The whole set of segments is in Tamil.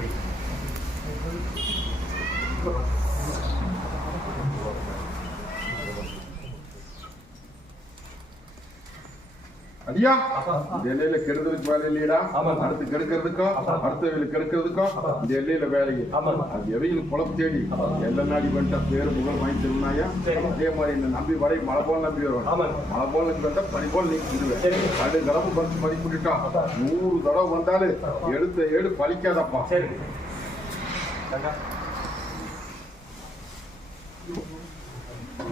Thank you. ஐயா இந்த எல்லையில கெடுறதுக்கு வேலை இல்லையடா. ஆமாம். அடுத்து கெடுக்கிறதுக்கும் அடுத்த வேலை கெடுக்கிறதுக்கும் இந்த எல்லையில வேலையை. ஆமாம். அது எவையும் குழப்ப தேடி. எல்லா நாடி வந்துட்டா பேரு புகழ் வாங்கி தருனாயா சரி. அதே மாதிரி இந்த நம்பி வரை மழை போல நம்பி வரும். மழை போல வந்தா பனி போல நீக்கிடுவேன். கடு கலப்பு பறிச்சு மதிப்பிட்டுட்டா நூறு தடவை வந்தாலும் எடுத்த ஏடு பலிக்காதப்பா சரி.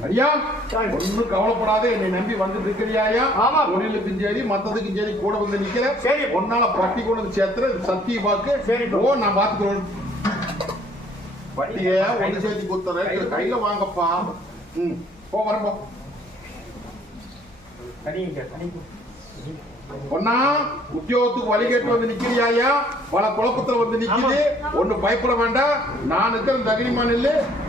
ஐயா ஒண்ணும் கவலைப்படாத என்னை நம்பி வந்து இருக்கிறியாயா ஆமா. தொழிலுக்கும் சரி மத்ததுக்கும் சரி கூட வந்து நிக்கிற. சரி. ஒன்னால பட்டி கொண்டு வந்து சேர்த்துற சத்திய பாக்கு சரி. ஓ நான் பாத்துக்கிறேன் பட்டிய ஒன்று சேர்த்து குத்துறேன் கையில வாங்கப்பா. ம். போ வரப்போ தனிங்க தனிங்க. ஒன்னா உத்தியோகத்துக்கு வழி கேட்டு வந்து நிக்கிறியாயா பல குழப்பத்துல வந்து நிக்குது. ஒண்ணு பயப்பட வேண்டாம். நான் இருக்கிற தகுதிமான இல்ல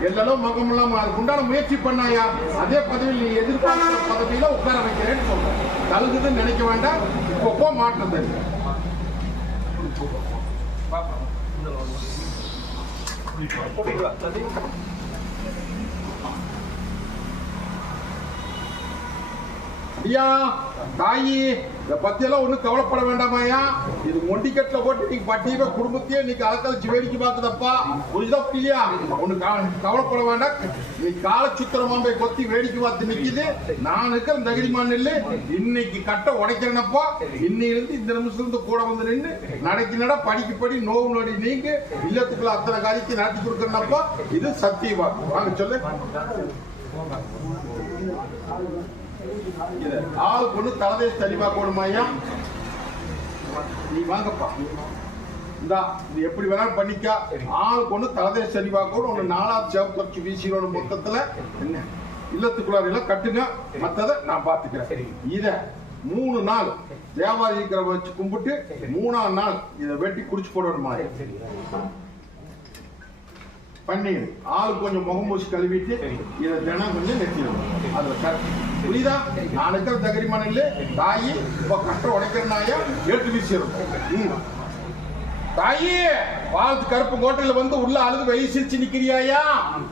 எல்லாரும் மகம் இல்லாம அதுக்கு உண்டான முயற்சி பண்ணாயா அதே பதவியில் நீ எதிர்பார்க்கிற பதவியில உட்கார வைக்கிறேன்னு சொல்றேன். தகுதுன்னு நினைக்க வேண்டாம். இப்போ போ மாற்றம் தெரியும் ஐயா தாயி இத பற்றியெல்லாம் ஒன்றும் கவலைப்பட வேண்டாமாயா இது மொண்டிக்கட்டில் போட்டு நீ பட்டியவே குடும்பத்தையே நீங்க அலக்கழிச்சு வேடிக்கை பார்க்குதப்பா. புரியுதா இல்லையா ஒன்று கவலைப்பட வேண்டாம். நீ கால சுத்திரமா போய் கொத்தி வேடிக்கை பார்த்து நிற்கிது நான் இருக்கிற தகுதிமான இல்ல இன்னைக்கு கட்ட உடைக்கிறேனப்பா. இன்னிலிருந்து இந்த நிமிஷத்துலேருந்து கூட வந்து நின்று நடக்கி நட படிக்கு படி நோவு நொடி நீங்க. இல்லத்துக்குள்ள அத்தனை காரியத்தை நடத்தி கொடுக்குறேனப்பா. இது சத்தியமா வாங்க சொல்லு. ஆள் கொண்டு தலைதேச தெளிவா போடுமாயா நீ வாங்கப்பா. இந்தா இது எப்படி வேணாலும் பண்ணிக்கா. ஆள் கொண்டு தலைதேச தெளிவா கூட ஒண்ணு நாலாவது சேவ் வச்சு வீசிடணும் மொத்தத்துல என்ன? இல்லத்துக்குள்ளார எல்லாம் கட்டுங்க. மத்தத நான் பாத்துக்கிறேன். இத மூணு நாள் இருக்கிற வச்சு கும்பிட்டு மூணாம் நாள் இதை வெட்டி குடிச்சு போடணுமா? பண்ணி ஆளு கொஞ்சம் முகமூசி கழுவிட்டு இதை தினம் கொஞ்சம் நெத்திடும் அதுல கரெக்ட். புரியுதா? நான் இருக்கிற தகரிமான இல்ல தாயி இப்ப கட்ட உடைக்கிற நாயா எடுத்து வீசிடும். தாயி வாழ்த்து கருப்பு கோட்டையில வந்து உள்ள அழுது வெளியே சிரிச்சு நிக்கிறியாயா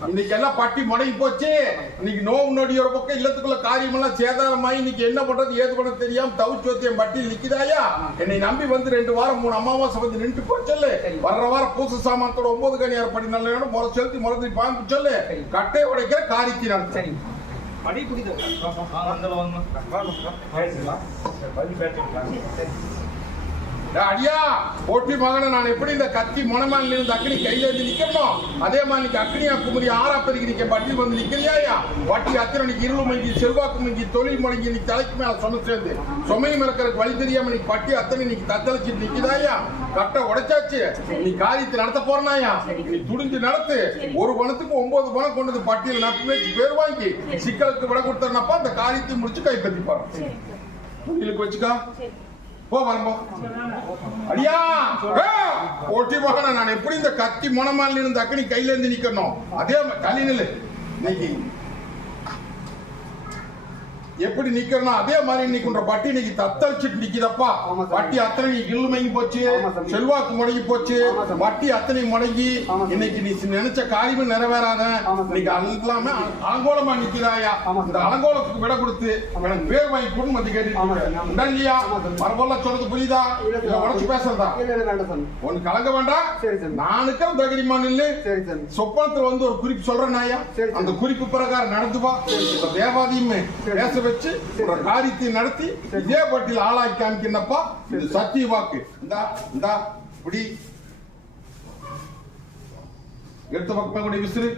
இன்னைக்கு எல்லாம் பட்டி முடங்கி போச்சு இன்னைக்கு நோவு ஒரு பக்கம் இல்லத்துக்குள்ள காரியம் எல்லாம் சேதாரமாயி இன்னைக்கு என்ன பண்றது ஏது பண்ண தெரியாம தவிச்சு வச்சு என் பட்டியில் நிக்குதாயா என்னை நம்பி வந்து ரெண்டு வாரம் மூணு அமாவாசை வந்து நின்று போச்சு சொல்லு வர்ற வாரம் பூச சாமானத்தோட ஒன்பது கனியார் படி நல்ல முறை செலுத்தி முறை பாம்பு சொல்லு கட்டை உடைக்கிற காரியத்தை நடத்த சரி படி குடிக்க அந்த வந்து பேசுங்களா பதில் பேசுங்களா டேய் அடியா ஒட்டி மகனை நான் எப்படி இந்த கத்தி மொனமானில இருந்து அக்னி கையில இருந்து நிக்கணும் அதே மாதிரி நீங்க அக்னியா குமரி பெருகி நிறைக்கு பட்டி வந்து நிக்கிறியாயா வட்டி அத்தனை நீ இருள் மங்கி செல்வாக்கு மங்கி தொழில் முடங்கி நீ தலைக்கு மேல சொன்ன சேர்ந்து சுமையும் இருக்கிறதுக்கு வழி தெரியாம நீ பட்டி அத்தனை நீ தத்தளிச்சு நிக்குதாயா கட்ட உடைச்சாச்சு. நீ காரியத்தை நடத்த போறனாயா? நீ துடிஞ்சு நடத்து. ஒரு பணத்துக்கு ஒன்பது பணம் கொண்டு வந்து பட்டியல் நட்பு வச்சு பேர் வாங்கி சிக்கலுக்கு விட கொடுத்தனப்ப அந்த காரியத்தை முடிச்சு கைப்பற்றி பாரு வச்சுக்கா போ வரம்போ அடியா! போட்டி மகன நான் எப்படி இந்த கத்தி மொனமால அக்கனி கையில இருந்து நிக்கணும்? அதே மா- இன்னைக்கு எப்படி நிக்கிறனா அதே மாதிரி இன்னைக்கு பட்டி இன்னைக்கு தத்தளிச்சுட்டு நிக்குதப்பா. பட்டி அத்தனை கிள்ளு மங்கி போச்சு. செல்வாக்கு முடங்கி போச்சு. வட்டி அத்தனை முடங்கி. இன்னைக்கு நீ நினைச்ச காரியமும் நிறைவேறாத. இன்னைக்கு எல்லாமே அலங்கோலமா நிக்கிறாயா. இந்த அலங்கோலத்துக்கு விட கொடுத்து எனக்கு பேர் வாங்கி கொடுன்னு வந்து. கேட்டு இல்லையா ஆமா சாமி. மரபொல்ல சொல்றது புரியுதா இல்ல இல்ல உடச்சு பேசுறதா இல்ல இல்ல ஒன்னு கலங்க வேண்டாம் சரி சாமி. நானுக்கு தகுதிமா நில்லு சரி சாமி சொப்பனத்துல வந்து ஒரு குறிப்பு சொல்றேன் நாயா. அந்த குறிப்பு பிரகாரம் நடந்து வா இந்த தேவாதியுமே. பேச வச்சு ஒரு காரியத்தை நடத்தி இதே பட்டியல் ஆளாக்கி காமிக்கிறப்பா இது சத்திய வாக்கு. இந்தா இந்தா இப்படி. எடுத்த பக்கமே கூட விசிறு.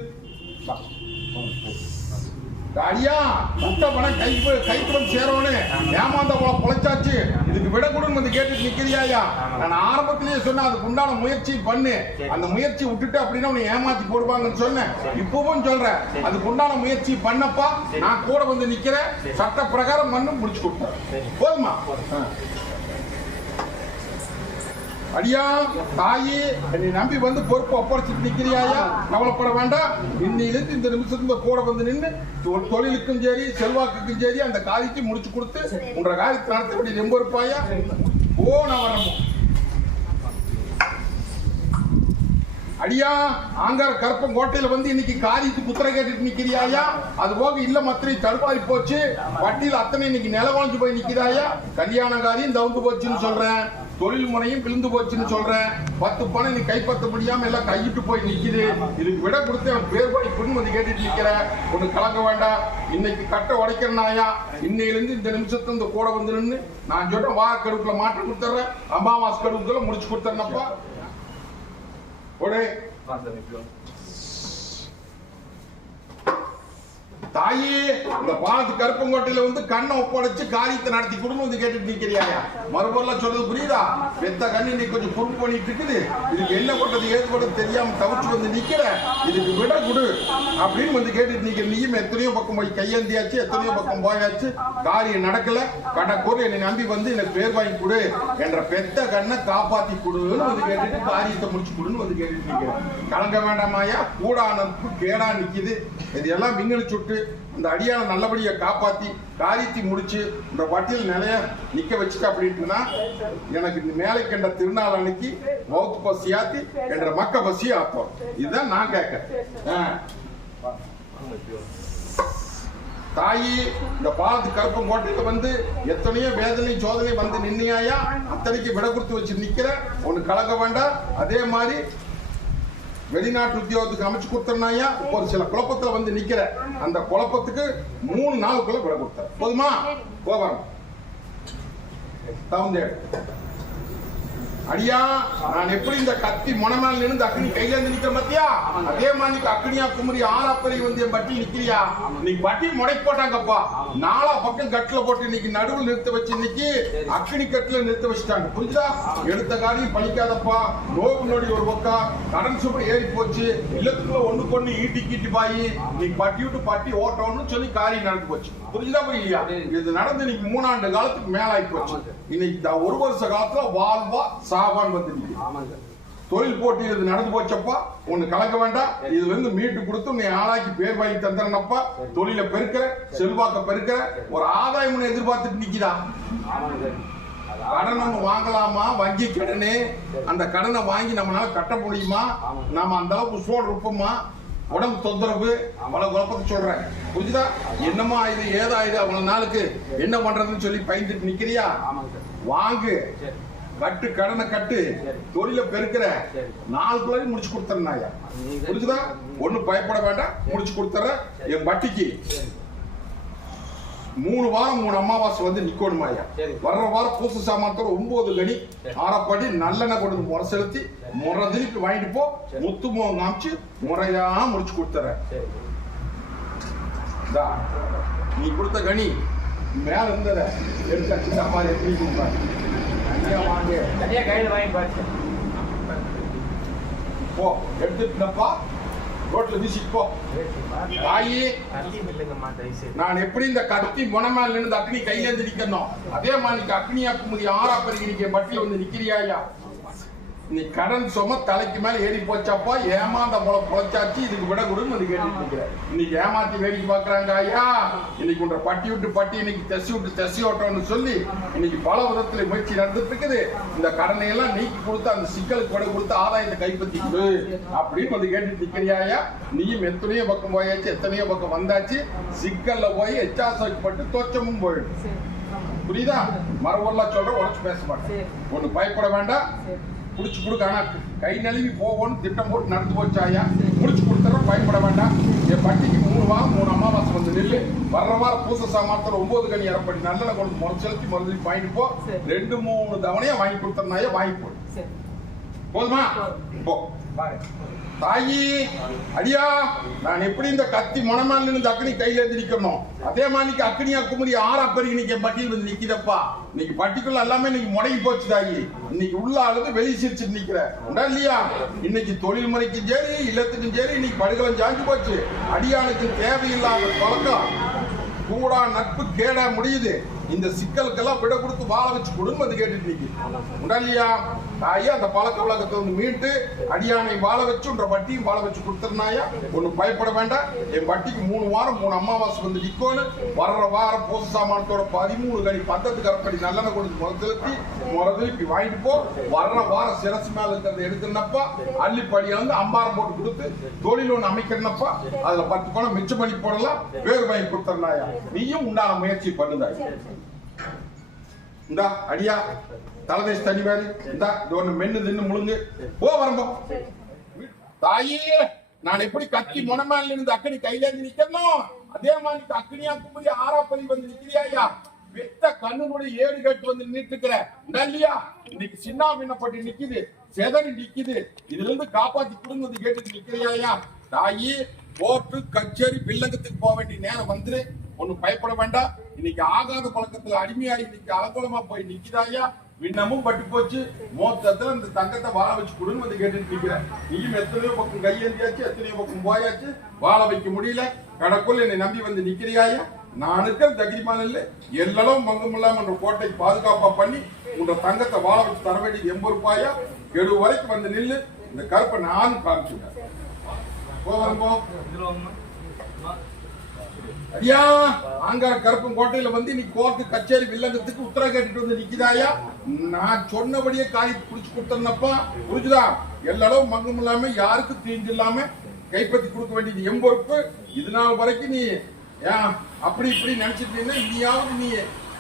அடியா மொத்த பணம் கை கைக்குடம் சேரவனே ஏமாந்த போல பொழைச்சாச்சு. இதுக்கு விட கொடுன்னு வந்து கேட்டுட்டு நிக்கிறியாயா நான் ஆரம்பத்திலேயே சொன்னேன் அதுக்கு உண்டான முயற்சி பண்ணு. அந்த முயற்சி விட்டுட்டு அப்படின்னா உன்னை ஏமாத்தி போடுவாங்கன்னு சொன்னேன். இப்பவும் சொல்றேன் அதுக்கு உண்டான முயற்சி பண்ணப்பா. நான் கூட வந்து நிக்கிறேன். சட்ட பிரகாரம் மண்ணும் முடிச்சு கொடுத்தேன் போதுமா? அடியா தாயே என்னை நம்பி வந்து பொறுப்பு ஒப்படைச்சிட்டு நிக்கிறியாயா கவலைப்பட வேண்டாம். இன்னிலிருந்து இந்த நிமிஷத்துல கூட வந்து நின்று தொழிலுக்கும் சரி செல்வாக்குக்கும் சரி அந்த காரியத்தை முடிச்சு கொடுத்து உன்ற காரியத்தை நடத்தபடி ரொம்ப இருப்பாயா ஓ நான் வரணும் அடியா ஆங்கார கற்பம் கோட்டையில வந்து இன்னைக்கு காரியத்துக்கு குத்திர கேட்டுட்டு நிக்கிறியாயா அது போக இல்ல மத்திரை தடுப்பாரி போச்சு. வட்டியில அத்தனை இன்னைக்கு நில வாழ்ந்து போய் நிக்கிறாயா கல்யாண காரியம் தவுந்து போச்சுன்னு சொல்றேன். தொழில் முறையும் விழுந்து போச்சுன்னு சொல்றேன். பத்து பணம் நீ கைப்பற்ற முடியாம எல்லாம் கையிட்டு போய் நிக்குது. இதுக்கு விட கொடுத்து அவன் பேர் படி பெண் வந்து கேட்டுட்டு நிக்கிற. ஒண்ணு கலங்க வேண்டாம். இன்னைக்கு கட்டை உடைக்கிறனாயா இன்னையிலிருந்து இந்த நிமிஷத்துல இந்த கூட வந்து நின்னு நான் சொல்றேன் வார கடுப்புல மாற்றம் கொடுத்துறேன் அமாவாசை கடுப்புல முடிச்சு கொடுத்துறேனப்பா ஒடே தாயே இந்த பாலத்து கருப்பங்கோட்டையில வந்து கண்ணை ஒப்படைச்சு காரியத்தை நடத்தி கொடுங்க வந்து கேட்டுட்டு நிக்கிறியாயா மறுபடியும் சொல்றது புரியுதா? பெத்த கண்ணு இன்னைக்கு கொஞ்சம் குறும்பு பண்ணிட்டு இருக்குது. இதுக்கு என்ன கொட்டது ஏது கொட்டது தெரியாம தவிச்சு வந்து நிக்கிற. இதுக்கு விட குடு. அப்படின்னு வந்து கேட்டுட்டு நிக்கிற நீயும் எத்தனையோ பக்கம் போய் கையேந்தியாச்சு எத்தனையோ பக்கம் போயாச்சு. காரியம் நடக்கல. கடற்கூர் என்னை நம்பி வந்து எனக்கு பேர் வாங்கி கொடு. என்ற பெத்த கண்ணை காப்பாத்தி கொடுன்னு வந்து கேட்டுட்டு காரியத்தை முடிச்சு கொடுன்னு வந்து கேட்டுட்டு நிக்கிறேன். கலங்க வேண்டாமாயா கூடானப்பு கேடா நிக்குது. இது எல்லாம் மின்னணு சுட்டு இந்த அடியான நல்லபடியை காப்பாற்றி காரியத்தை முடித்து இந்த வட்டியில் நிலைய நிற்க வச்சுக்க அப்படின்ட்டுனா எனக்கு இந்த மேலே கண்ட திருநாள் அன்னைக்கு வௌத்து பசியாத்தி என்ற மக்க பசியை ஆத்தோம் இதுதான் நான் கேட்க தாயி இந்த பாலத்து கருப்பம் கோட்டையில வந்து எத்தனையோ வேதனை சோதனை வந்து நின்னியாயா? அத்தனைக்கு விட கொடுத்து வச்சு நிக்கிற ஒன்னு கலக்க வேண்டாம். அதே மாதிரி வெளிநாட்டு உத்தியோகத்துக்கு அமைச்சு கொடுத்தனாயா ஒரு சில குழப்பத்துல வந்து நிக்கிற. அந்த குழப்பத்துக்கு மூணு நாளுக்குள்ள விட கொடுத்த போதுமா? போவாங்க தகுந்தேடு அடியா நான் எப்படி இந்த கத்தி முனமேல் நின்று அக்னி கையில இருந்து நிக்கிறேன் பாத்தியா? அதே மாதிரி அக்னியா குமரி ஆறாப்பறை வந்து என் பட்டி நிக்கிறியா நீ பட்டி முடை போட்டாங்கப்பா. நாலா பக்கம் கட்டுல போட்டு இன்னைக்கு நடுவில் நிறுத்த வச்சு இன்னைக்கு அக்னி கட்டுல நிறுத்த வச்சுட்டாங்க. புரிஞ்சுதா? எடுத்த காரியம் பழிக்காதப்பா. நோவு நொடி ஒரு பக்கம் கடன் சுமை ஏறி போச்சு. இல்லத்துக்குள்ள ஒண்ணு கொண்டு ஈட்டி கீட்டி பாயி. நீ பட்டி விட்டு பட்டி ஓட்டணும்னு சொல்லி காரியம் நடந்து போச்சு. புரிஞ்சுதா புரியலையா? இது நடந்து இன்னைக்கு மூணாண்டு காலத்துக்கு மேல ஆகி போச்சு இன்னைக்கு ஒரு வருஷ காலத்துல வாழ்வா சாவான் வந்து. தொழில் போட்டி இது நடந்து போச்சப்பா? ஒண்ணு கலக்க வேண்டாம். இதுல இருந்து மீட்டு கொடுத்து நீ ஆளாக்கி பேர் வாங்கி தந்துறனப்பா. தொழில பெருக்கிற செல்வாக்க பெருக்கிற ஒரு ஆதாயம் எதிர்பார்த்துட்டு நிக்குதா? கடன் ஒண்ணு வாங்கலாமா? வங்கி கடனு. அந்த கடனை வாங்கி நம்மளால கட்ட முடியுமா? நாம அந்த அளவுக்கு சோடு இருப்போமா? உடம்பு தொந்தரவு. பல குழப்பத்தை சொல்றேன். புரிஞ்சுதா? என்னமா இது ஏதா இது அவ்வளவு நாளுக்கு என்ன பண்றதுன்னு சொல்லி பயந்துட்டு நிக்கிறியா? வாங்கு. கட்டு கடனை கட்டு தொழில பெருக்கிற நாலு தொழில் முடிச்சு கொடுத்துறேன்னாயா புரிஞ்சுதா? ஒண்ணும் பயப்பட வேண்டாம். முடிச்சு கொடுத்துறேன். என் வட்டிக்கு மூணு வாரம் மூணு அமாவாசை வந்து நிக்கணுமாயா சரி. வர்ற வாரம் பூச சாமானத்தோட ஒன்பது கடி ஆறப்படி நல்லெண்ணெய் கொண்டு முறை செலுத்தி முறை திருப்பி வாங்கிட்டு போ. முத்து மோகம் காமிச்சு முறையா முடிச்சு கொடுத்துறேன். நீ கொடுத்த கனி மேல இருந்தத எடுத்து அடிச்சு எப்படி கொடுப்பாரு ஐயா, கையில் வாங்கி பாருங்க போ எடுத்துட்டுப்பா ரோட்ல வீசிட்டு போ. தாயி நான் எப்படி இந்த கத்தி முனமேல நின்று அக்னி கையில இருந்து நிக்கணும்? அதே மாதிரி அக்னியா குமுதி ஆறா பருகிறீங்க பட்டியல் வந்து நிக்கிறியாயா நீ கடன் சும தலைக்கு மேல ஏறி போச்சாப்பா? ஏமாந்த போல பொழைச்சாச்சு இதுக்கு விட கொடுன்னு வந்து கேட்டுட்டு நிக்கிற இன்னைக்கு ஏமாத்தி வேடிக்கை பாக்குறாங்க ஐயா. இன்னைக்கு உன்ற பட்டி விட்டு பட்டி இன்னைக்கு தெசி விட்டு தெசி ஓட்டம்னு சொல்லி இன்னைக்கு பல விதத்துல முயற்சி நடந்துட்டு இருக்குது. இந்த கடனை எல்லாம் நீக்கி கொடுத்து அந்த சிக்கலுக்கு விட கொடுத்து ஆதாயத்தை கைப்பற்றி கொடு அப்படின்னு வந்து கேட்டுட்டு நிக்கிறியாயா நீயும் எத்தனையோ பக்கம் போயாச்சு எத்தனையோ பக்கம் வந்தாச்சு. சிக்கல்ல போய் எச்சாசப்பட்டு தோச்சமும் போயிடும் புரியுதா? மரபெல்லாம் சொல்ற உடச்சு பேச மாட்டேன். ஒண்ணு பயப்பட வேண்டாம். புடிச்சு கொடுக்க ஆனா கை நழுவி போகணும்னு திட்டம் போட்டு நடந்து போச்சாயா முடிச்சு கொடுத்துறோம் பயப்பட வேண்டாம். என் பட்டிக்கு மூணு வாரம் மூணு அமாவாசை வந்து நெல்லு. வர்ற வாரம் பூச சாமானத்துல ஒன்பது கனி இறப்படி நல்ல கொண்டு முறை செலுத்தி மறுபடியும் வாங்கிட்டு போ. ரெண்டு மூணு தவணையா வாங்கி கொடுத்தனாயே வாங்கி போ சரி. போதுமா? போ. தாயி அடியா நான் எப்படி இந்த கத்தி மனமால் இருந்து அக்னி கையில இருந்து நிக்கணும் அதே மாதிரி அக்னியா குமரி ஆறா பெருகி பட்டியல் வந்து நிக்கிதப்பா. இன்னைக்கு பட்டிக்குள்ள எல்லாமே இன்னைக்கு முடங்கி போச்சு தாயி. இன்னைக்கு உள்ள அழுது வெளி சிரிச்சுட்டு நிக்கிற. உண்டா இல்லையா? இன்னைக்கு தொழில் முறைக்கும் சரி இல்லத்துக்கும் சரி இன்னைக்கு படுகலம் சாஞ்சு போச்சு. அடியானுக்கு தேவையில்லாத தொடக்கம். கூடா நட்பு கேட முடியுது. இந்த சிக்கலுக்கெல்லாம் விட கொடுத்து வாழ வச்சு கொடுன்னு வந்து கேட்டுட்டு நிக்கி உண்டா இல்லையா? தாயே அந்த பழக்க வழக்கத்தை வந்து மீட்டு அடியானை வாழ வச்சு உன்ற வட்டியும் வாழ வச்சு கொடுத்துருந்தாயா ஒன்றும் பயப்பட வேண்டாம். என் வட்டிக்கு மூணு வாரம் மூணு அமாவாசை வந்து நிக்கோன்னு. வர்ற வாரம் பூச சாமானத்தோட பதிமூணு கடி பத்தத்து கரப்படி நல்லெண்ணெய் கொடுத்து முறை திருப்பி முறை திருப்பி வாங்கிட்டு போ. வர்ற வாரம் சிரசு மேல இருக்கிறத எடுத்துனப்பா அள்ளிப்படியை வந்து அம்பாரம் போட்டு கொடுத்து தொழில் ஒன்று அமைக்கிறனப்பா அதுல பத்து பணம் மிச்சம் பண்ணி போடலாம். வேறு வாங்கி கொடுத்துருந்தாயா நீயும் உண்டான முயற்சி பண்ணுதாய். இந்தா அடியா. தலைதேசி தண்ணி வேறு இந்தா இது ஒண்ணு மென்னு தின்னு முழுங்கு. போ வரம்போ. தாயே நான் எப்படி கத்தி முனமால இருந்து அக்கனி கையில இருந்து நிக்கணும் அதே மாதிரி அக்கனியா கும்பி ஆறா பதி வந்து நிக்கிறியா வெத்த கண்ணுனுடைய ஏடு கட்டு வந்து நின்றுக்கிற இல்லையா? இன்னைக்கு சின்ன பின்னப்பட்டு நிக்குது செதறி நிக்குது. இதுல இருந்து காப்பாத்தி குடும்பத்தை கேட்டு நிக்கிறியா தாயி கோர்ட்டு கச்சேரி பில்லங்கத்துக்கு போக வேண்டிய நேரம் வந்துரு. ஒன்னும் பயப்பட வேண்டாம். இன்னைக்கு ஆகாத பழக்கத்துல அடிமையாகி இன்னைக்கு அலங்கோலமா போய் நிக்குதாயா விண்ணமும் பட்டு போச்சு. மோத்தத்துல இந்த தங்கத்தை வாழ வச்சு கொடுன்னு வந்து கேட்டுட்டு நிக்கிறேன். நீயும் எத்தனையோ பக்கம் கையேந்தியாச்சு எத்தனையோ பக்கம் போயாச்சு. வாழ வைக்க முடியல. கடக்குள் என்னை நம்பி வந்து நிக்கிறியாயா நானுக்கும் தகிரிமான இல்ல. எல்லாம் மங்கம் இல்லாம என்ற கோட்டைக்கு பாதுகாப்பா பண்ணி உன்ற தங்கத்தை வாழ வச்சு தர வேண்டியது எண்பது ரூபாயா? எழுபது வரைக்கும் வந்து நில்லு. இந்த கருப்பை நானும் காமிச்சுட்டேன் போ வரம்போ ஐயா அங்கார கருப்பன் கோட்டையில வந்து நீ கோர்ட்டு கச்சேரி வில்லங்கத்துக்கு உத்தரவு கேட்டுட்டு வந்து நிக்குதாயா நான் சொன்னபடியே காய் புடிச்சு கொடுத்தனப்பா புரிஞ்சுதா? எல்லாரும் மங்கம் இல்லாம யாருக்கும் தீஞ்சு இல்லாம கைப்பற்றி கொடுக்க வேண்டியது எம் பொறுப்பு. இது நாள் வரைக்கும் நீ ஏன் அப்படி இப்படி நினைச்சிருந்தீங்கன்னா இனியாவது நீ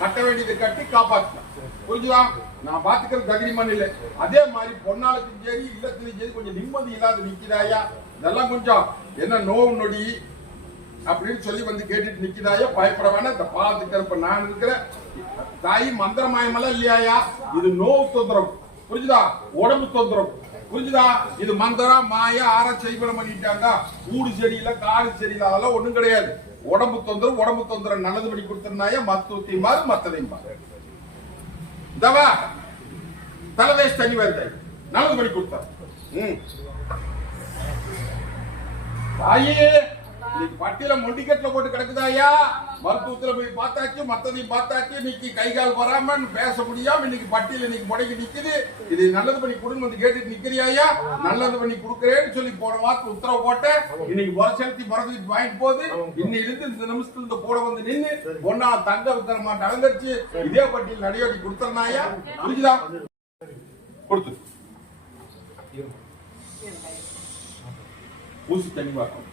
கட்ட வேண்டியதை கட்டி காப்பாற்றலாம் புரிஞ்சுதா? நான் பாத்துக்கிற தகுதிமன் இல்லை. அதே மாதிரி பொன்னாளுக்கும் சரி இல்லத்திலும் சரி கொஞ்சம் நிம்மதி இல்லாத நிக்கிறாயா இதெல்லாம் கொஞ்சம் என்ன நோவு நொடி அப்படின்னு சொல்லி வந்து கேட்டுட்டு நிக்கிறாயா பயப்பட வேணாம். இந்த பாலத்துக்கு இருப்ப நான் இருக்கிறேன் தாய் மந்திரமாயமெல்லாம் இல்லையாயா? இது நோவு தொந்தரம் புரிஞ்சுதா? உடம்பு தொந்தரம் புரிஞ்சுதா? இது மந்திரம் மாயா ஆற செய்வனம் பண்ணிட்டாங்க. ஊடு செடியில காடு செடியில அதெல்லாம் ஒண்ணும் கிடையாது. உடம்பு தொந்தரவு உடம்பு தொந்தரவு நல்லது பண்ணி கொடுத்திருந்தாயா மத்துவத்தையும் மாறு மத்ததையும் பாரு. இதவா? தலைதேஷ் தனி வருது. நல்லது பண்ணி கொடுத்தார். ம். தாயே இன்னைக்கு பட்டியல மொண்டிக்கட்டில் போட்டு கிடக்குதாயா மருத்துவத்துல போய் பார்த்தாச்சு மத்ததையும் பார்த்தாச்சு. இன்னைக்கு கை கால் வராம பேச முடியாம இன்னைக்கு பட்டியல இன்னைக்கு முடங்கி நிக்குது. இது நல்லது பண்ணி கொடுங்க வந்து கேட்டுட்டு நிக்கிறியாயா நல்லது பண்ணி கொடுக்குறேன்னு சொல்லி போன வாரத்து உத்தரவு போட்டேன். இன்னைக்கு முறை செலுத்தி மறந்துட்டு வாங்கிட்டு போகுது. இன்னிலிருந்து இந்த நிமிஷத்துல இந்த போட வந்து நின்று ஒன்னா தங்க வித்தர மாட்டேன் அலங்கரிச்சு இதே பட்டியல் நடையாடி கொடுத்துறனாயா புரிஞ்சுதா? கொடுத்து. ஊசி தண்ணி வாக்கம்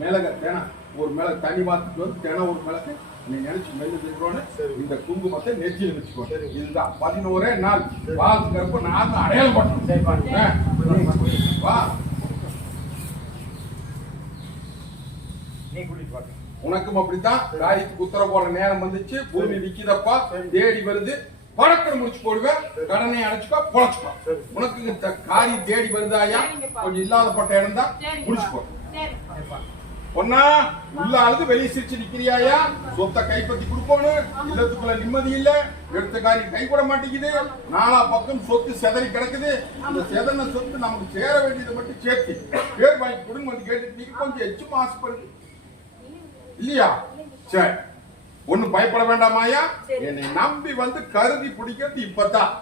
மிளக தினம் ஒரு மிளகு தண்ணி பார்த்துட்டு வந்து தினம் ஒரு மிளகு நீ நினைச்சு மெல்லு தின்றோன்னு இந்த குங்குமத்தை நெற்றியில் வச்சுக்கோ. இதுதான். பதினோரே நாள். வாழ்த்து கருப்பு நான் அடையாளம் பண்ணணும் வா. நீ கூட்டிட்டு வாங்க உனக்கும் அப்படித்தான். காரியத்துக்கு உத்தரவு போற நேரம் வந்துச்சு. பூமி விக்குதப்பா தேடி வருது. பழக்கம் முடிச்சு போடுவேன் கடனை அடைச்சுக்கோ பொழைச்சுக்கோ. உனக்கு இந்த காரியம் தேடி வருதாயா? கொஞ்சம் இல்லாத பட்ட இடம் தான் முடிச்சுக்கோ பொண்ணா உள்ள அழுது வெளியே சிரிச்சு நிக்கிறியாயா? சொத்தை கைப்பற்றி கொடுக்கணும் இல்லத்துக்குள்ள நிம்மதி இல்ல. எடுத்த காரியம் கை கூட மாட்டேங்குது. நாலா பக்கம் சொத்து செதறி கிடக்குது. இந்த செதறின சொத்து நமக்கு சேர வேண்டியதை மட்டும் சேர்த்து. பேர் வாங்கி கொடுங்க வந்து கேட்டுட்டு நீங்க கொஞ்சம் எச்சும் ஆசைப்படுது இல்லையா? சரி ஒண்ணும் பயப்பட வேண்டாமாயா. என்னை நம்பி வந்து கருதி பிடிக்கிறது இப்பதான்.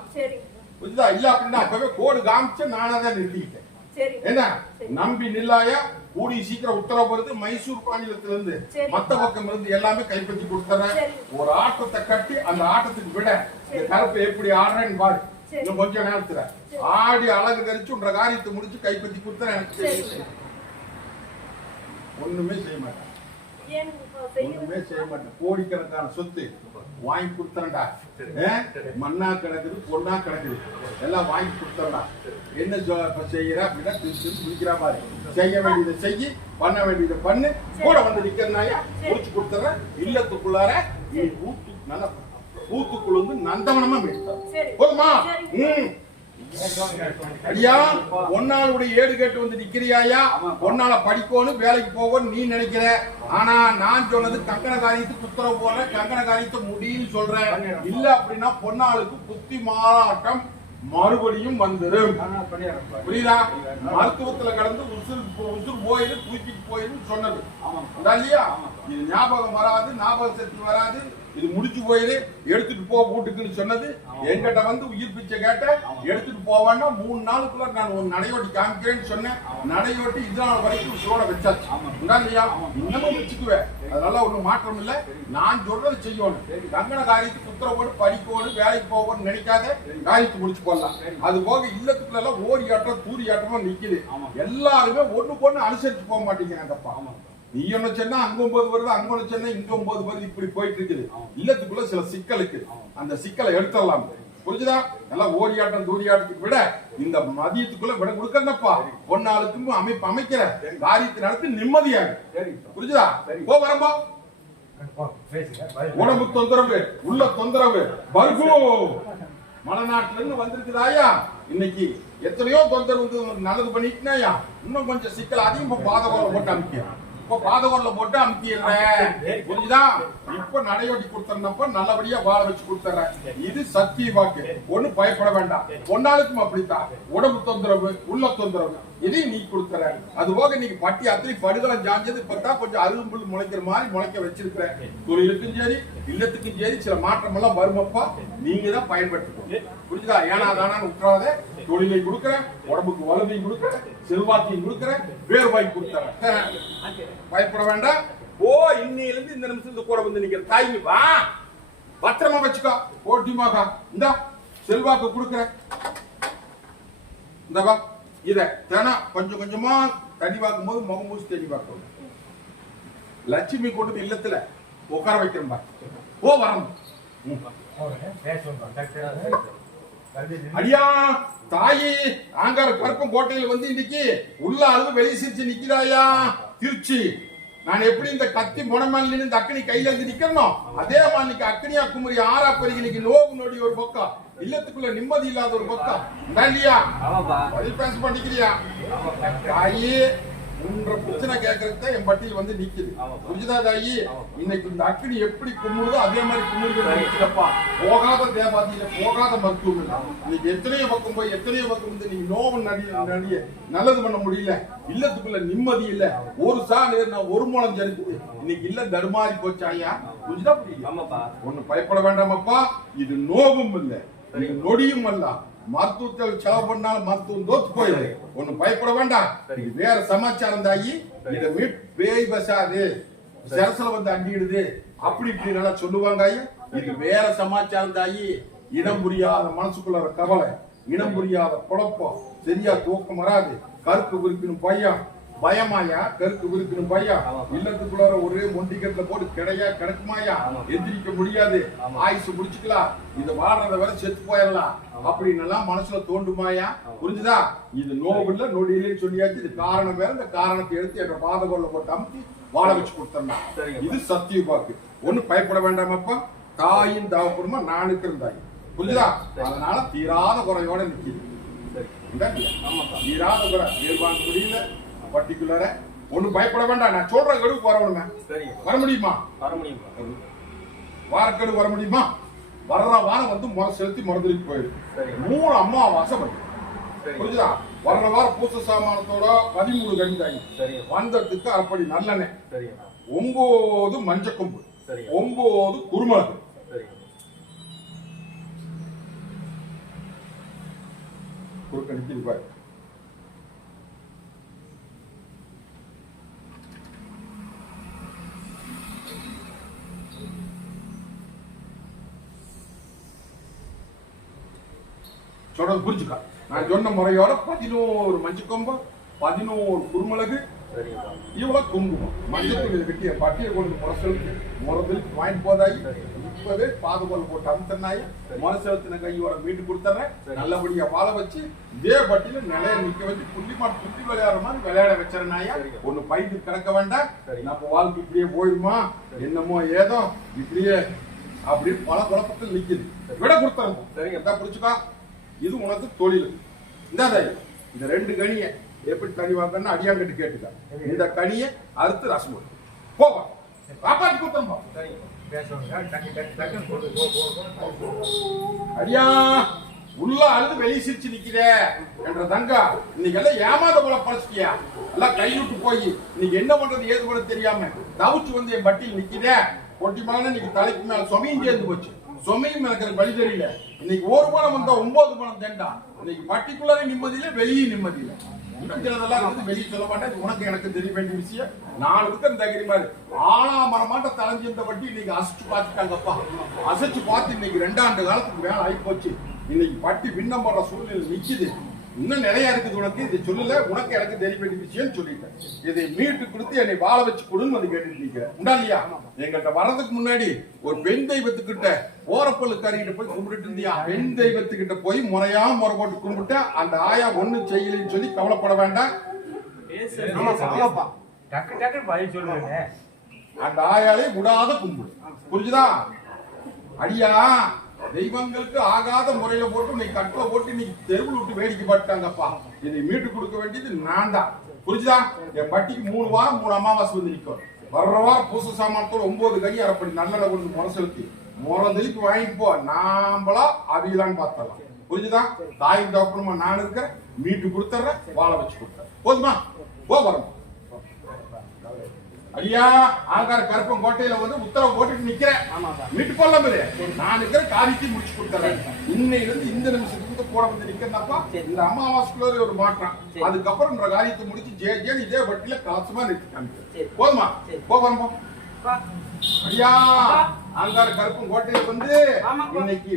புரியுதா இல்ல அப்படின்னா அப்பவே கோடு காமிச்சு நானா தான் நிறுத்திக்கிட்டேன். என்ன? நம்பி நில்லாயா? கூடி சீக்கிரம் உத்தரவு வருது. மைசூர் மாநிலத்துல இருந்து சரி. மத்த பக்கம் இருந்து எல்லாமே கைப்பற்றி கொடுத்துறேன். ஒரு ஆட்டத்தை கட்டி அந்த ஆட்டத்துக்கு விட இந்த கருப்பை எப்படி ஆடுறேன்னு பாரு. இன்னும் கொஞ்சம் நேரத்துல ஆடி அழகு தரிச்சு உன்ற காரியத்தை முடிச்சு கைப்பற்றி கொடுத்துறேன். எனக்கு. தெரியும். ஒண்ணுமே செய்ய மாட்டேன். ஒண்ணுமே செய்ய மாட்டேன். கோடிக்கணக்கான சொத்து. வாங்கி கொடுத்தேன்டா? மண்ணா கிடக்குது பொண்ணா கிடக்குது. எல்லாம் வாங்கி கொடுத்தேன்டா என்ன செய்யற? அப்படின்னா திருச்சி குடிக்கிறா பாரு. செய்ய வேண்டியதை செய்யி பண்ண வேண்டியதை பண்ணு. கூட வந்து நிக்கிறனாயா முடிச்சு கொடுத்துறேன் இல்லத்துக்குள்ளார நீ ஊத்து நல்லா ஊத்துக்குள்ள வந்து நந்தவனமா மீட்டார் சரி. போதுமா. ம். ஐயா ஒன்னாளுடைய ஏடு கேட்டு வந்து நிக்கிறியாயா ஒன்னால படிக்கணும் வேலைக்கு போகணும் நீ நினைக்கிற. ஆனா நான் சொன்னது கங்கண காரியத்துக்கு உத்தரவு போடுறேன். கங்கண காரியத்தை முடியும்னு சொல்றேன். இல்ல அப்படின்னா பொன்னாளுக்கு புத்தி மாறாட்டம் மறுபடியும் வந்துடும் புரியுதா? மருத்துவத்துல கடந்து உசுர் உசுர் போயிரு தூக்கிட்டு போயிரு சொன்னது. இல்லையா? இது ஞாபகம் வராது ஞாபக சக்தி வராது. இது முடிச்சு போயிரு எடுத்துட்டு போ வீட்டுக்குன்னு சொன்னது. என்கிட்ட வந்து உயிர் பிச்சை கேட்ட எடுத்துட்டு போவான்னா மூணு நாளுக்குள்ள நான் ஒரு நடையோட்டி காமிக்கிறேன்னு சொன்னேன். நடையோட்டி இது நாள் வரைக்கும் உசுரோட வச்சாச்சு. இல்லையா இன்னமும் வச்சுக்குவேன். அதனால ஒண்ணும் மாற்றம் இல்ல. நான் சொல்றது செய்யணும். கங்கண காரியத்துக்கு உத்தரவோடு படிக்கணும் வேலைக்கு போகணும்னு நினைக்காத காரியத்தை முடிச்சு போடலாம். அது போக இல்லத்துக்குள்ள எல்லாம் ஓடி ஆட்டம் தூரி ஆட்டமா நிக்குது. எல்லாருமே ஒண்ணு பொண்ணு அனுசரிச்சு போக மாட்டேங்கிறாங்கப்பா. நீ ஒண்ணு சொன்னா அங்க ஒன்பது வருது அங்க ஒண்ணு சொன்னா இங்க ஒன்பது வருது இப்படி போயிட்டு இருக்குது. இல்லத்துக்குள்ள சில சிக்கல் இருக்குது அந்த சிக்கலை எடுத்துடலாம். புரிஞ்சுதா? நல்லா ஓடி ஆட்டம் தூரி ஆட்டத்துக்கு விட இந்த மதியத்துக்குள்ள விட கொடுக்கறப்பா பொன்னாளுக்கும் அமைப்பு அமைக்கிற காரியத்தை நடத்தி நிம்மதியாக. புரிஞ்சுதா? போ வரம்பா. உடம்பு தொந்தரவு உள்ள தொந்தரவு பர்கு. மலைநாட்டுல இருந்து வந்திருக்குதாயா? இன்னைக்கு எத்தனையோ தொந்தரவு நல்லது பண்ணிட்டுனாயா இன்னும் கொஞ்சம் சிக்கல் அதையும் இப்ப பாதகோல போட்டு அமுக்கிறேன் இப்ப பாதகோல போட்டு அமுக்கிடுறேன். புரிஞ்சுதா? இப்ப நடையோட்டி கொடுத்தனப்ப நல்லபடியா வாழ வச்சு கொடுத்துறேன் இது சத்திய வாக்கு. ஒண்ணு பயப்பட வேண்டாம். பொன்னாளுக்கும் அப்படித்தான். உடம்பு தொந்தரவு உள்ள தொந்தரவு. இதையும் நீ கொடுத்துற அது போக இன்னைக்கு பட்டி அத்தனை படுகலம் ஜாஞ்சது இப்பதான் கொஞ்சம் அருகும்புல் முளைக்கிற மாதிரி முளைக்க வச்சிருக்கிறேன். தொழிலுக்கும் சரி இல்லத்துக்கும் சரி சில மாற்றம் எல்லாம் வருமப்பா. நீங்க தான் பயன்படுத்திக்கணும் புரிஞ்சுதா? ஏனா தானு விட்டுறாத தொழிலை கொடுக்குறேன் உடம்புக்கு வலுவையும் கொடுக்குறேன் செல்வாக்கையும் கொடுக்குறேன் வேர்வாய் கொடுத்துறேன் பயப்பட வேண்டாம். ஓ இன்னையில இருந்து இந்த நிமிஷத்துல கூட வந்து நிக்கிற தாய் வா. பத்திரமா வச்சுக்கோ. போட்டிமாக்கா இந்தா செல்வாக்கு கொடுக்குறேன். இந்த வா. இத தினம் கொஞ்சம் கொஞ்சமா தடி பார்க்கும் போது முகம் மூசி தடி பார்க்கணும். லட்சுமி கொண்டு இல்லத்துல உட்கார வைக்கிறேன் பா ஓ வரணும் ம். அடியா தாயி ஆங்கார கருப்பம் கோட்டையில வந்து இன்னைக்கு உள்ள அளவு வெளியே சிரிச்சு நிக்கிறாயா? திருச்சி நான் எப்படி இந்த கத்தி முனமல்ல இந்த அக்கனி கையில இருந்து நிக்கணும் அதே மாதிரி இன்னைக்கு அக்கனியா குமரி ஆறா பெருகி இன்னைக்கு நோவு நொடி ஒரு பக்கம் இல்லத்துக்குள்ள நிம்மதி இல்லாத ஒரு பக்கம். இல்லையா? பதில் பேச பண்ணிக்கிறியா தாயி உன்ற பிரச்சனை கேட்கறதுக்கு தான் என் பட்டியல் வந்து நிக்குது. புரிஞ்சுதா தாயி இன்னைக்கு இந்த அக்கினி எப்படி கும்பிடுதோ அதே மாதிரி கும்பிடுகிறது நிக்குதப்பா போகாத தேவாதியில போகாத மருத்துவம் இல்லை இன்னைக்கு எத்தனையோ பக்கம் போய் எத்தனையோ பக்கம் வந்து நீங்க நோவு நடிய நடிய நல்லது பண்ண முடியல. இல்லத்துக்குள்ள நிம்மதி இல்ல. ஒரு சா நேர்னா ஒரு மூலம் ஜனிக்குது இன்னைக்கு இல்ல தடுமாறி போச்சு ஐயா. புரிஞ்சுதா? புரியல ஒண்ணு பயப்பட வேண்டாமப்பா. இது நோவும் இல்ல. நொடியும் அல்ல. செலவு பண்ணாலும் மருத்துவம் தோத்து போயிடுது ஒண்ணு பயப்பட வேண்டாம். இது வேற சமாச்சாரம் தாயி. இத மீட் பேய் பசாது சரசல வந்து அண்டிடுது. அப்படி இப்படி நல்லா சொல்லுவாங்க ஐயா. இது வேற சமாச்சாரம் தாயி. இனம் புரியாத மனசுக்குள்ள கவலை. இனம் புரியாத குழப்பம். சரியா தூக்கம் வராது. கருப்பு விருப்பினும் பையன் பயமாயா? கருக்கு விருப்பினும் பையன் இல்லத்துக்குள்ளார ஒரே மொண்டிக்கட்டுல போட்டு கிடையா கிடக்குமாயா? எந்திரிக்க முடியாது. ஆயுசு முடிச்சுக்கலாம் இது வாடுறத வரை செத்து போயிடலாம் அப்படின்னு எல்லாம் மனசுல தோண்டுமாயா? புரிஞ்சுதா? இது நோவுல நொடியிலேன்னு சொல்லியாச்சு இது காரணம் வேற. இந்த காரணத்தை எடுத்து என்ற பாதகோல்ல போட்டு அமுத்தி வாழ வச்சு கொடுத்தோம்னா இது சத்திய வாக்கு. ஒண்ணு பயப்பட வேண்டாமப்பா தாயின் தாவப்படுமா நான் இருக்கிற தாய் புரிஞ்சுதா? அதனால தீராத குறையோட நிக்குது? தீராத குறை. நிர்வாக முடியல. பர்டிகுலரா ஒண்ணு பயப்பட வேண்டாம். நான் சொல்ற கடுவுக்கு வரணுமே வர முடியுமா? வாரக்கெடு வர முடியுமா? வர்ற வாரம் வந்து முறை செலுத்தி மறந்துட்டு போயிடும் மூணு அம்மாவாசை வருது புரிஞ்சுதா? வர்ற வாரம் பூச சாமானத்தோட பதிமூணு கண்டிதாங்க வந்ததுக்கு அப்படி நல்லெண்ணெய். ஒன்பது மஞ்சள் கொம்பு ஒன்பது குருமிளகு. குறுக்க நிக்குது பாரு. சொல்றது புரிஞ்சுக்கா. நான் சொன்ன முறையோட பதினோரு மஞ்சள் கொம்பு பதினோரு குருமிளகு இவ்வளவு குங்குமம் மஞ்சள் கட்டிய பட்டியை கொண்டு முரசலுக்கு முறதலுக்கு வாங்கிட்டு போதாயி இப்பவே பாதுகாப்பு போட்டு அமுத்தனாய் முரசலத்தின கையோட மீட்டு கொடுத்துறேன். நல்லபடியா வாழ வச்சு இதே பட்டியில நிலைய நிக்க வச்சு புள்ளி மாட்டு புள்ளி விளையாடுற மாதிரி விளையாட வச்சிருந்தாயா? ஒண்ணு பைக்கு கிடக்க வேண்டாம். நம்ம வாழ்க்கை இப்படியே போயிடுமா? என்னமோ ஏதோ இப்படியே அப்படி பல குழப்பத்தில் நிக்குது. விட கொடுத்துறோம் சரிங்க. புடிச்சுக்கா. இது உனக்கு தொழில். இந்த இந்த ரெண்டு கனியை எப்படி கனி வாங்கன்னு அடியாங்கிட்டு கேட்டுக்க. இந்த கனியை அறுத்து ரசம் போடு. போவா காப்பாத்தி கொடுத்தோம்பா சரி பேசுவாங்க டக்கு டக்கு டக்குன்னு சொல்லு போ போ போ, போ அடியா உள்ள அழுது வெளிய சிரிச்சு நிக்கிறே. என்ற தங்கா இன்னைக்கு எல்லாம் ஏமாத போல பழச்சிட்டியா எல்லாம் கைவிட்டு போய் இன்னைக்கு என்ன பண்றது ஏது பண்ண தெரியாம தவிச்சு வந்து என் பட்டியில் நிக்கிறே. பொட்டி மகன இன்னைக்கு தலைக்கு மேல சுமையும் சேர்ந்து போச்சு. சுமையும் எனக்கு வழி தெரியல. இன்னைக்கு ஒரு பணம் வந்தா ஒன்பது பணம் தேண்டா. இன்னைக்கு பர்டிகுலரே நிம்மதியில வெளியே நிம்மதி இல்ல இன்னும் சிலதெல்லாம் வந்து வெளியே சொல்ல மாட்டேன். இது உனக்கு எனக்கு தெரிய வேண்டிய விஷயம். நாலு இருக்கிற தைரியமா இருக்கு ஆனா மரமாட்ட தலைஞ்சிருந்த வட்டி இன்னைக்கு அசைச்சு பார்த்துட்டாங்கப்பா. அசைச்சு பார்த்து இன்னைக்கு ரெண்டாண்டு காலத்துக்கு மேல ஆகி போச்சு இன்னைக்கு பட்டி பின்னம் போடுற சூழ்நிலை நிக்குது. இன்னும் நிறைய இருக்குது உனக்கு இதை சொல்லல. உனக்கு எனக்கு தெரிய வேண்டிய விஷயம் சொல்லிட்டேன். இதை மீட்டு கொடுத்து என்னை வாழ வச்சு கொடுன்னு வந்து கேட்டுட்டு நிக்கிறேன் உண்டா இல்லையா? எங்கள்கிட்ட வர்றதுக்கு முன்னாடி ஒரு பெண் தெய்வத்துக்கிட்ட ஓரப்பல்லு கறிகிட்ட போய் கும்பிட்டுட்டு இருந்தியா? பெண் தெய்வத்துக்கிட்ட போய் முறையா முறை போட்டு கும்பிட்டு அந்த ஆயா ஒண்ணு செய்யலைன்னு சொல்லி கவலைப்பட வேண்டாம். அந்த ஆயாலே விடாத கும்பிடு. புரிஞ்சுதா? அடியா? தெய்வங்களுக்கு ஆகாத முறையில போட்டு நீ கட்டில போட்டு நீ தெருவில் விட்டு வேடிக்கை பட்டாங்கப்பா இதை மீட்டு கொடுக்க வேண்டியது நான் தான் புரிஞ்சுதா? என் பட்டிக்கு மூணு வாரம் மூணு அமாவாசை வந்து நிற்கும். வர்ற வாரம் பூச சாமானத்தோட ஒன்பது கனி அரைப்படி நல்லெண்ணெய் கொண்டு முறை செலுத்தி முறை வாங்கிட்டு போ. நாம்பளா அவியலான்னு பார்த்தலாம் புரிஞ்சுதா? தாயின் தகப்பனுமா நான் இருக்க மீட்டு கொடுத்துட்றேன் வாழ வச்சு கொடுத்துறேன் போதுமா? போ வரணும் ஐயா ஆங்கார கருப்பம் கோட்டையில வந்து உத்தரவு போட்டுட்டு நிக்கிறேன். மீட்டு கொள்ளாம நான் இருக்கிற காரியத்தை முடிச்சு கொடுத்துறேன். இன்னையில இருந்து இந்த நிமிஷத்துக்கு கூட வந்து நிக்கிறேன்னாப்பா இந்த அமாவாசைக்குள்ள ஒரு மாற்றம். அதுக்கப்புறம் இந்த காரியத்தை முடிச்சு ஜே ஜே இதே வட்டியில கலசமா நிறுத்தி காமிக்கிறேன். போதுமா? போகிறோம் போ ஐயா ஆங்கார கருப்பம் கோட்டையில வந்து இன்னைக்கு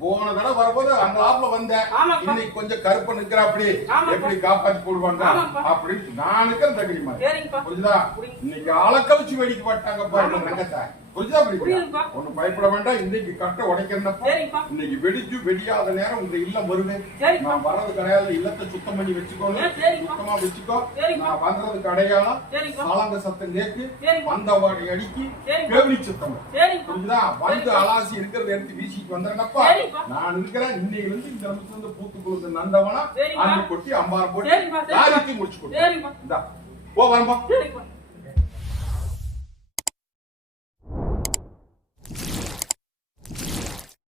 போன தடவை வரும்போது அந்த ஆப்ல வந்தேன். இன்னைக்கு கொஞ்சம் கருப்பு நிக்கிற அப்படி ஆமாப்பா. எப்படி காப்பாத்தி போடுவாங்க. அப்படின்னு நான் இருக்கிறேன் தகுதிமா சரிங்கப்பா. புரியுதா. இன்னைக்கு அளக்கழிச்சு வேடிக்கை பாட்டாங்கப்பா இந்த ரங்கத்தை புரியுதா புரியுதுப்பா. புரியுதா ஒண்ணும் பயப்பட வேண்டாம் இன்னைக்கு கட்ட உடைக்கிறப்ப. இன்னைக்கு வெடிச்சு வெடியாத நேரம் உங்க இல்லம் வருவேன். நான் வர்றது கிடையாது இல்லத்தை சுத்தம் பண்ணி வச்சுக்கோங்க. சுத்தமா வச்சுக்கோ. நான் வந்ததுக்கு அடையாளம். சாலங்க சத்தம் சரிப்பா. வந்த வாடி அடிக்கி. கேவலி சுத்தம். புரியுதா வந்து. அலாசி இருக்கிறத எடுத்து வீசிட்டு சரிப்பா. நான் இருக்கிறேன் இன்னைக்கு இருந்து இந்த நிமிஷத்துல இருந்து பூத்து குழுந்து நந்தவனா. அள்ளி கொட்டி அம்பாரம் போட்டு முடிச்சு கொடுத்து சரிப்பா. இந்தா போ வரம்பா